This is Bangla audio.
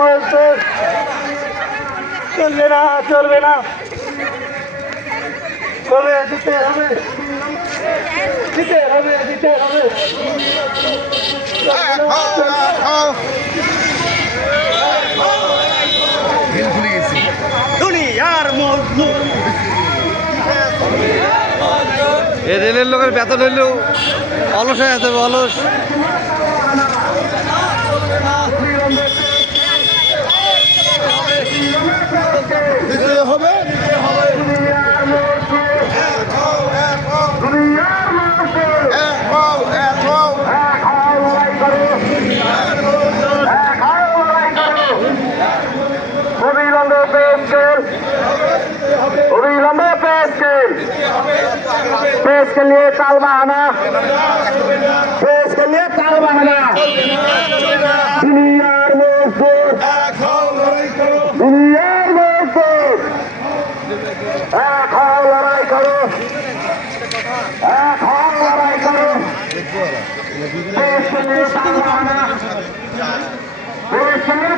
মজদুর চলবে না চলবে না তবে দিতে হবে রেলের লোকের বেতন হইলেও অলস হয়ে আছে, অলস দিতে হবে দুনিয়ার মজদুর দুনিয়ার মজদুর এক হও লড়াই করো এক হও লড়াই করো অবিলম্বে পেস্কেল অবিলম্বে পেস্কেল पेश के लिए ताल बहाना पेश के लिए ताल बहाना दुनियार मजदूर दुनियार मजदूर एक हाल लड़ाई करो एक हाल लड़ाई करो पेश के लिए ताल बहाना पेश के लिए